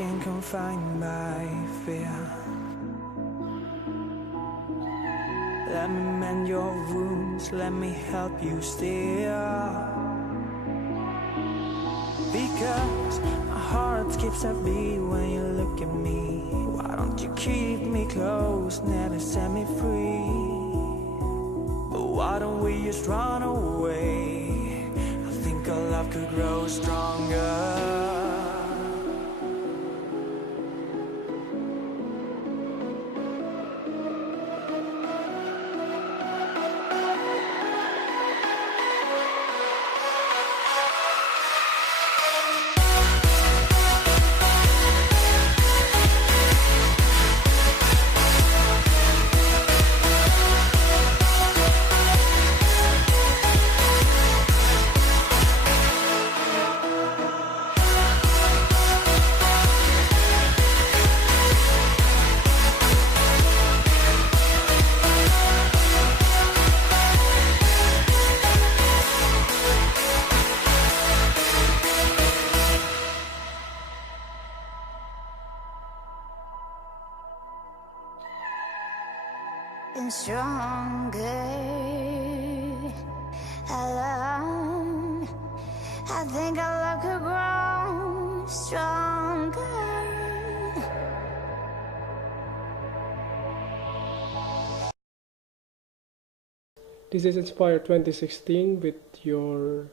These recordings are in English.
broken, confined by fear. Let me mend your wounds, let me help you steer. Because my heart skips a beat when you look at me. Why don't you keep me close, never set me free? But why don't we just run away? I think our love could grow stronger. Been stronger alone. I think our love could grow stronger. This is Inspire 2016 with your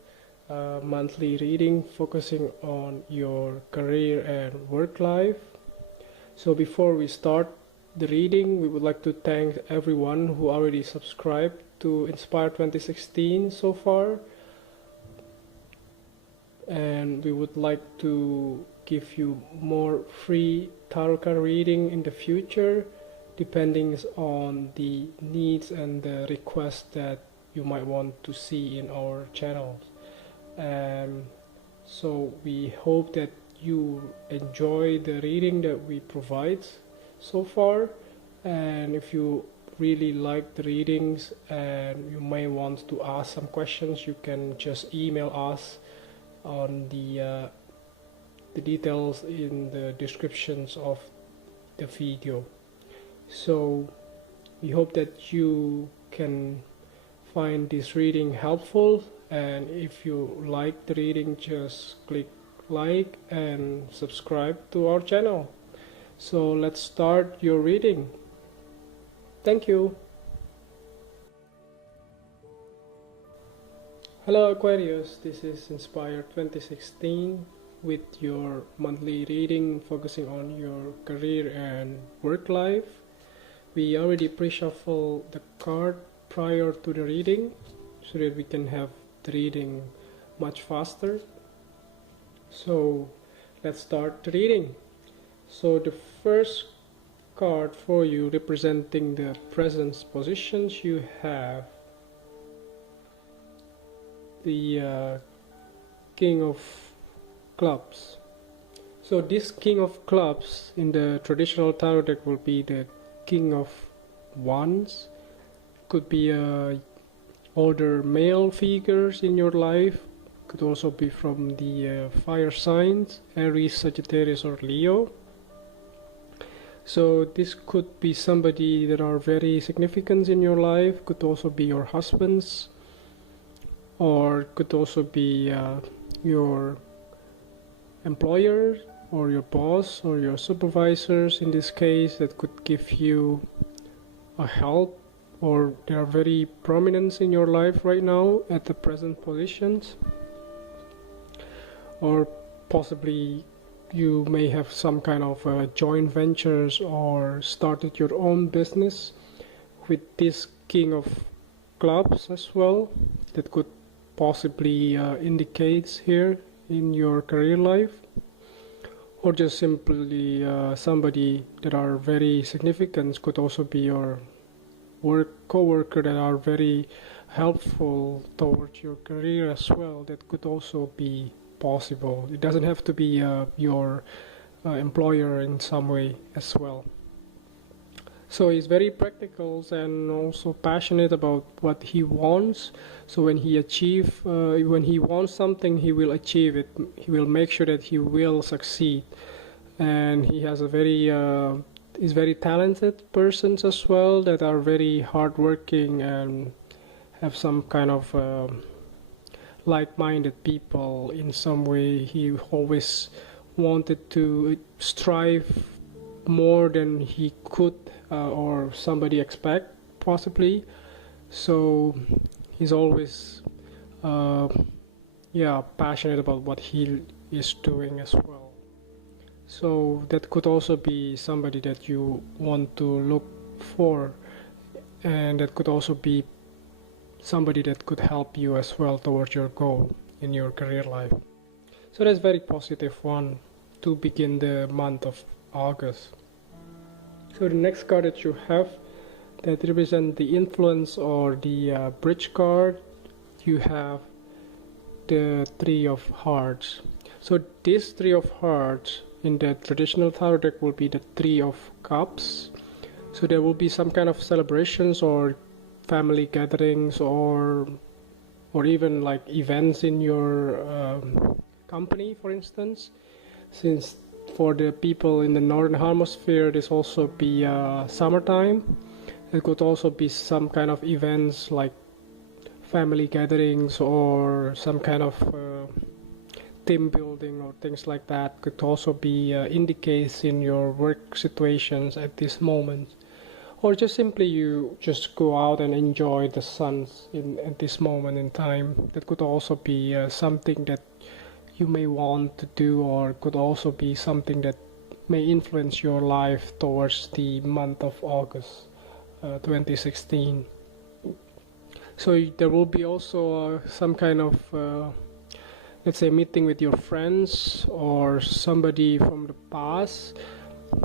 monthly reading focusing on your career and work life. So before we start the reading, we would like to thank everyone who already subscribed to Inspire 2016 so far, and we would like to give you more free tarot card reading in the future, depending on the needs and the requests that you might want to see in our channels. So we hope that you enjoy the reading that we provide so far, and if you really like the readings and you may want to ask some questions, you can just email us on the details in the descriptions of the video. So we hope that you can find this reading helpful, and if you like the reading, just click like and subscribe to our channel. So let's start your reading. Thank you. Hello Aquarius, this is Inspire 2016 with your monthly reading focusing on your career and work life. We already pre-shuffle the card prior to the reading so that we can have the reading much faster. So let's start the reading. So the first card for you, representing the present positions, you have the King of Clubs. So this King of Clubs in the traditional tarot deck will be the King of Wands. Could be older male figures in your life. Could also be from the fire signs, Aries, Sagittarius or Leo. So this could be somebody that are very significant in your life. Could also be your husbands, or could also be your employer or your boss or your supervisors in this case, that could give you a help, or they are very prominent in your life right now at the present positions. Or possibly you may have some kind of joint ventures or started your own business with this King of Clubs as well. That could possibly indicate here in your career life, or just simply somebody that are very significant. Could also be your co-worker that are very helpful towards your career as well. That could also be possible. It doesn't have to be your employer in some way as well. So he's very practical and also passionate about what he wants. So when he wants something, he will achieve it. He will make sure that he will succeed and he has a very is very talented persons as well that are very hardworking and have some kind of like-minded people in some way. He always wanted to strive more than he could or somebody expect possibly. So he's always passionate about what he is doing as well. So that could also be somebody that you want to look for, and that could also be somebody that could help you as well towards your goal in your career life. So that's very positive one to begin the month of August. So the next card that you have that represent the influence or the bridge card, you have the Three of Hearts. So this Three of Hearts in the traditional tarot deck will be the Three of Cups. So there will be some kind of celebrations or family gatherings or even like events in your company, for instance. Since for the people in the northern hemisphere, this also be summertime. It could also be some kind of events like family gatherings or some kind of team building or things like that. Could also be indicates in your work situations at this moment, or just simply you just go out and enjoy the sun at this moment in time. That could also be something that you may want to do, or could also be something that may influence your life towards the month of August 2016. So there will be also some kind of let's say meeting with your friends or somebody from the past.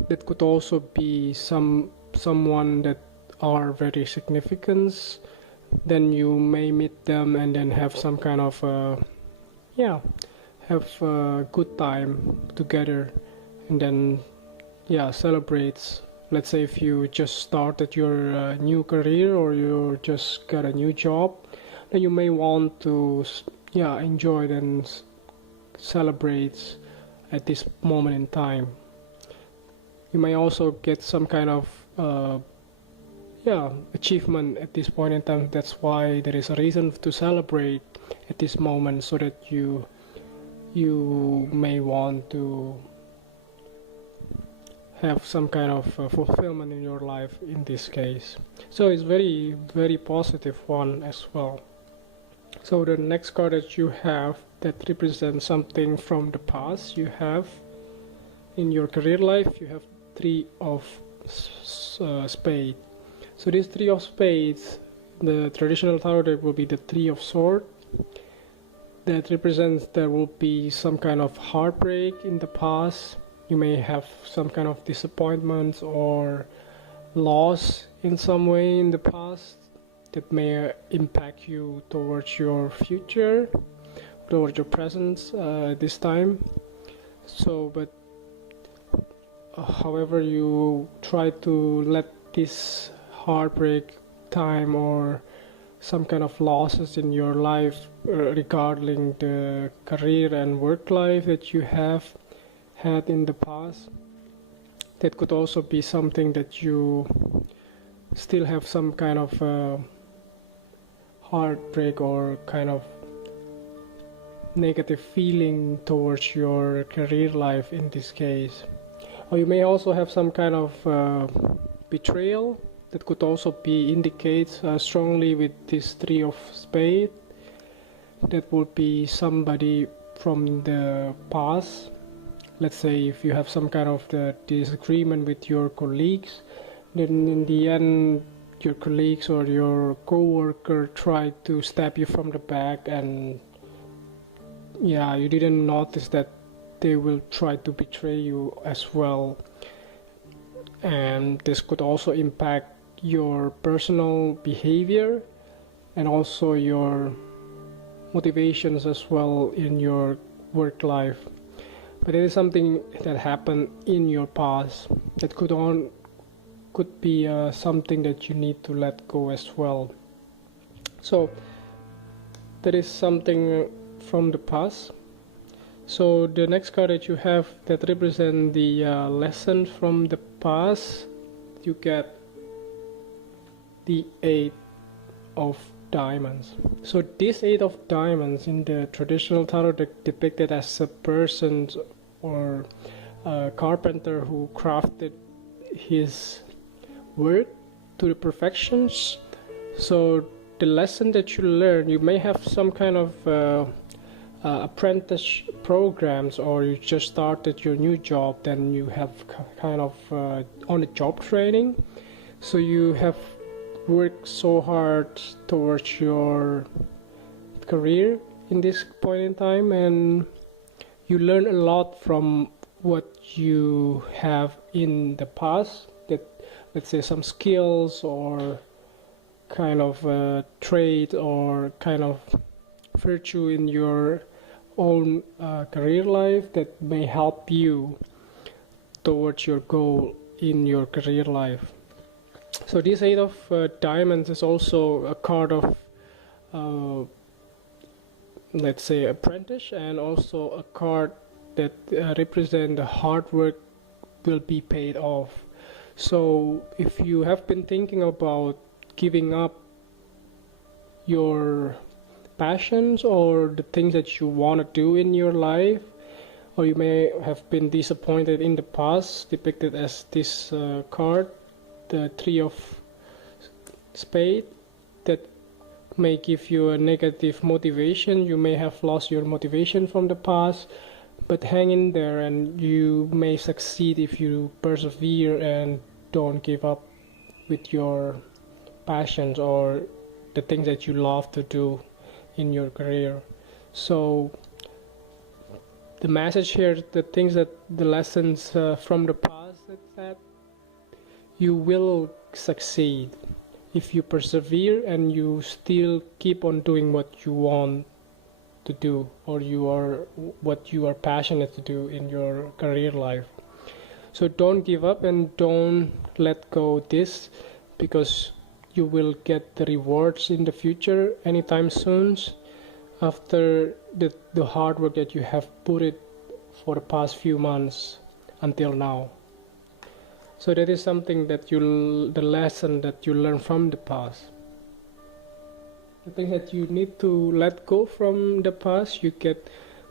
That could also be someone that are very significant. Then you may meet them and then have some kind of have a good time together, and then celebrates. Let's say if you just started your new career or you just got a new job, then you may want to enjoy and celebrate at this moment in time. You may also get some kind of achievement at this point in time. That's why there is a reason to celebrate at this moment, so that you may want to have some kind of fulfillment in your life in this case. So it's very, very positive one as well. So the next card that you have that represents something from the past, you have in your career life, you have Three of Spades. So this Three of Spades, the traditional tarot deck will be the Three of Swords. That represents there will be some kind of heartbreak in the past. You may have some kind of disappointments or loss in some way in the past that may impact you towards your future, towards your present this time. So, but however, you try to let this heartbreak time or some kind of losses in your life regarding the career and work life that you have had in the past. That could also be something that you still have some kind of heartbreak or kind of negative feeling towards your career life in this case. Or you may also have some kind of betrayal. That could also be indicates strongly with this Three of Spades. That would be somebody from the past. Let's say if you have some kind of disagreement with your colleagues, then in the end your colleagues or your co-worker tried to stab you from the back, and you didn't notice that they will try to betray you as well. And this could also impact your personal behavior and also your motivations as well in your work life. But it is something that happened in your past that could be something that you need to let go as well. So that is something from the past. So the next card that you have that represent the lesson from the past, you get the Eight of Diamonds. So this Eight of Diamonds in the traditional tarot deck depicted as a person or a carpenter who crafted his work to the perfections. So the lesson that you learn, you may have some kind of apprentice programs, or you just started your new job, then you have kind of on-the-job training. So you have worked so hard towards your career in this point in time, and you learn a lot from what you have in the past, that let's say some skills or kind of trait or kind of virtue in your own career life that may help you towards your goal in your career life. So this Eight of Diamonds is also a card of let's say apprentice, and also a card that represents the hard work will be paid off. So if you have been thinking about giving up your passions or the things that you want to do in your life, or you may have been disappointed in the past, depicted as this card, the Three of Spades, that may give you a negative motivation. You may have lost your motivation from the past, but hang in there and you may succeed if you persevere and don't give up with your passions or the things that you love to do in your career. So the message here, the things that the lessons from the past, that you will succeed if you persevere and you still keep on doing what you want to do, or what you are passionate to do in your career life. So don't give up and don't let go this, because you will get the rewards in the future anytime soon after the hard work that you have put it for the past few months until now. So that is something that the lesson that you learn from the past. The thing that you need to let go from the past, you get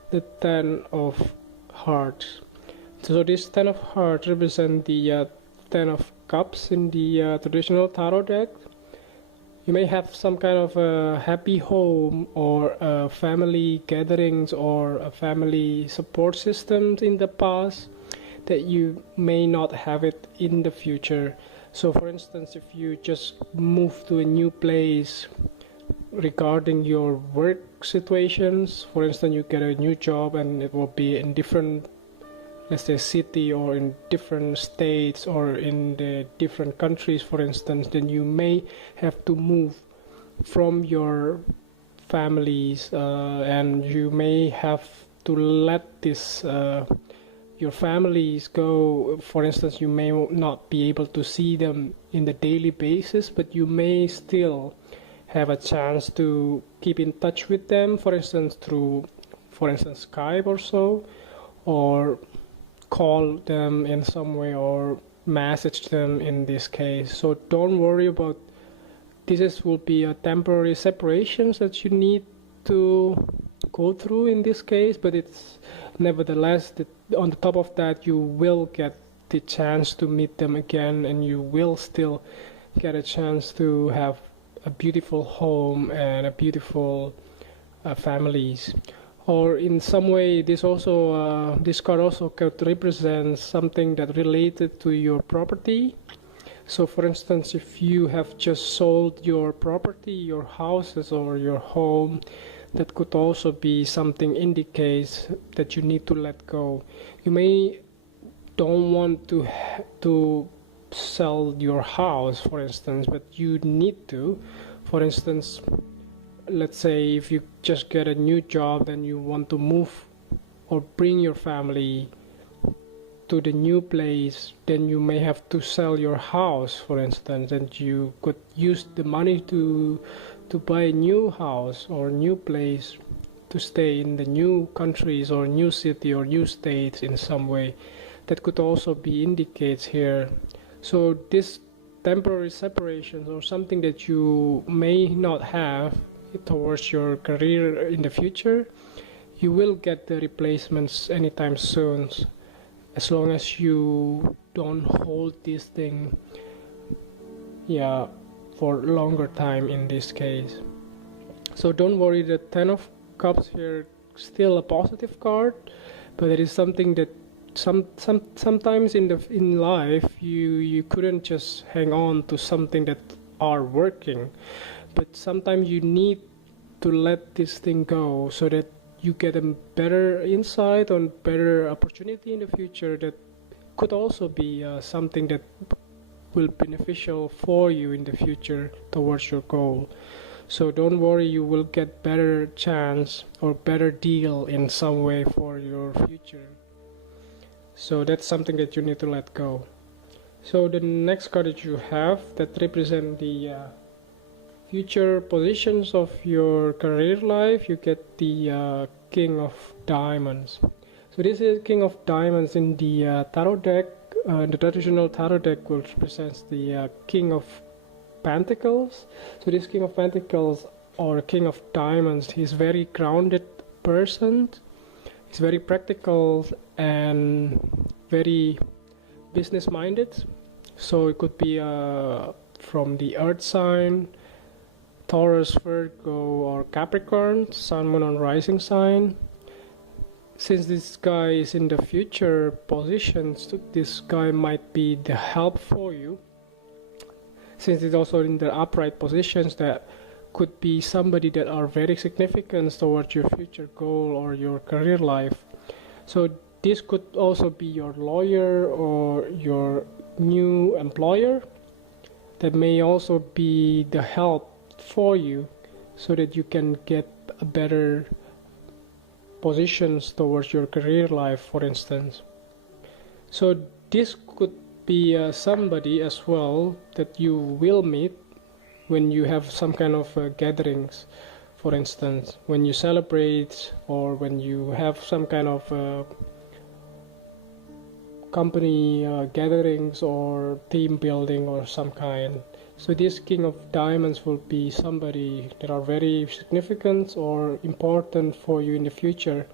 the Ten of Hearts. So this Ten of Hearts represents the Ten of Cups in the traditional tarot deck. You may have some kind of a happy home or family gatherings or a family support systems in the past that you may not have it in the future. So for instance, if you just move to a new place regarding your work situations, for instance, you get a new job and it will be in different, let's say, city or in different states or in the different countries, for instance, then you may have to move from your families and you may have to let this your families go. For instance, you may not be able to see them in the daily basis, but you may still have a chance to keep in touch with them, for instance through, for instance, Skype or so, or call them in some way or message them in this case. So don't worry about this. Will be a temporary separations that you need to go through in this case, but it's nevertheless that on the top of that you will get the chance to meet them again, and you will still get a chance to have a beautiful home and a beautiful families. Or in some way this also this card also could represent something that related to your property. So for instance, if you have just sold your property, your houses or your home, that could also be something indicates that you need to let go. You may don't want to sell your house, for instance, but you need to. For instance, let's say if you just get a new job, then you want to move or bring your family to the new place, then you may have to sell your house, for instance, and you could use the money to buy a new house or new place to stay in the new countries or new city or new states in some way. That could also be indicates here. So this temporary separations or something that you may not have towards your career in the future, you will get the replacements anytime soon, as long as you don't hold this thing for longer time in this case. So don't worry, the 10 of Cups here still a positive card, but it is something that sometimes in life you couldn't just hang on to something that are working, but sometimes you need to let this thing go so that you get a better insight on better opportunity in the future that could also be something that will be beneficial for you in the future towards your goal. So don't worry, you will get better chance or better deal in some way for your future. So that's something that you need to let go. So the next card that you have that represent the future positions of your career life, you get the King of Diamonds. So this is King of Diamonds in the tarot deck. The traditional tarot deck will represent the King of Pentacles. So this King of Pentacles or King of Diamonds, he's very grounded person. He's very practical and very business minded. So it could be from the earth sign, Taurus, Virgo or Capricorn, Sun, Moon and Rising sign. Since this guy is in the future positions, this guy might be the help for you. Since it's also in the upright positions, that could be somebody that are very significant towards your future goal or your career life. So this could also be your lawyer or your new employer that may also be the help for you so that you can get a better positions towards your career life, for instance. So this could be somebody as well that you will meet when you have some kind of gatherings, for instance, when you celebrate or when you have some kind of company gatherings or team building or some kind. So this King of Diamonds will be somebody that are very significant or important for you in the future.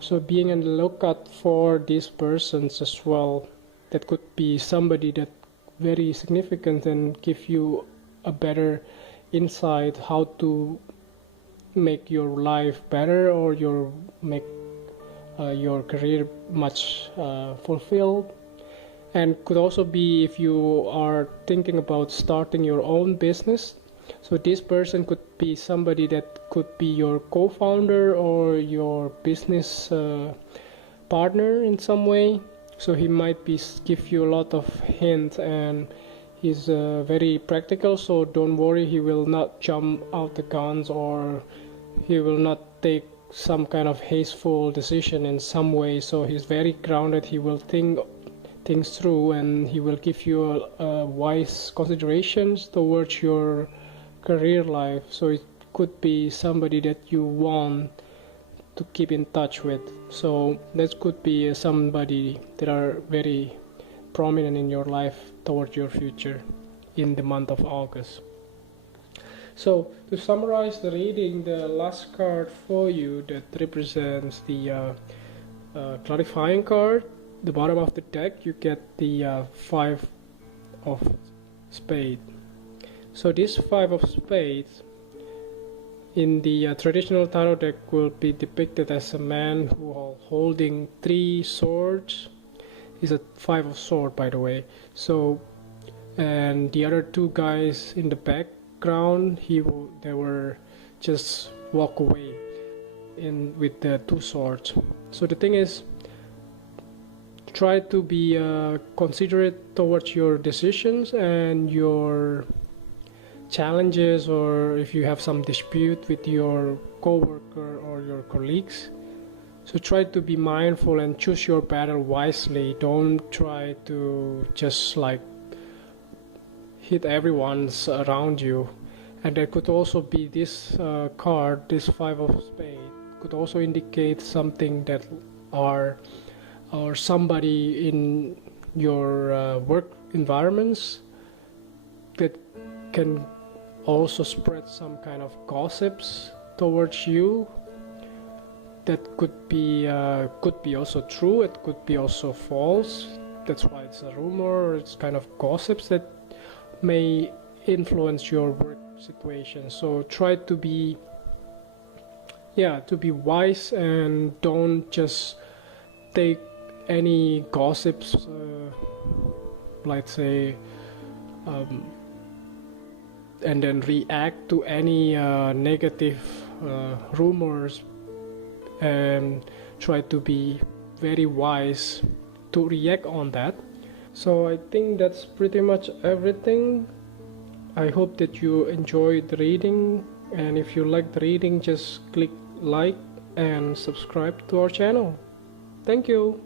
So being on the lookout for these persons as well, that could be somebody that very significant and give you a better insight how to make your life better or make your career much fulfilled. And could also be if you are thinking about starting your own business. So this person could be somebody that could be your co-founder or your business partner in some way. So he might give you a lot of hints, and he's very practical. So don't worry, he will not jump out the guns or he will not take some kind of hasteful decision in some way. So he's very grounded. He will think things through and he will give you wise considerations towards your career life. So it could be somebody that you want to keep in touch with. So that could be somebody that are very prominent in your life towards your future in the month of August. So to summarize the reading, the last card for you that represents the clarifying card, the bottom of the deck, you get the 5 of Spades. So this 5 of Spades in the traditional tarot deck will be depicted as a man who holding 3 swords. He's a 5 of Swords, by the way. So, and the other 2 guys in the background, they were just walk away with the 2 swords. So the thing is, try to be considerate towards your decisions and your challenges, or if you have some dispute with your coworker or your colleagues. So try to be mindful and choose your battle wisely. Don't try to just like hit everyone's around you. And there could also be this card, this 5 of Spades, could also indicate something that are or somebody in your work environments that can also spread some kind of gossips towards you. That could be also true, it could be also false. That's why it's a rumor, it's kind of gossips that may influence your work situation. So try to be wise and don't just take any gossips, let's say, and then react to any negative rumors, and try to be very wise to react on that. So I think that's pretty much everything. I hope that you enjoyed the reading, and if you like the reading, just click like and subscribe to our channel. Thank you.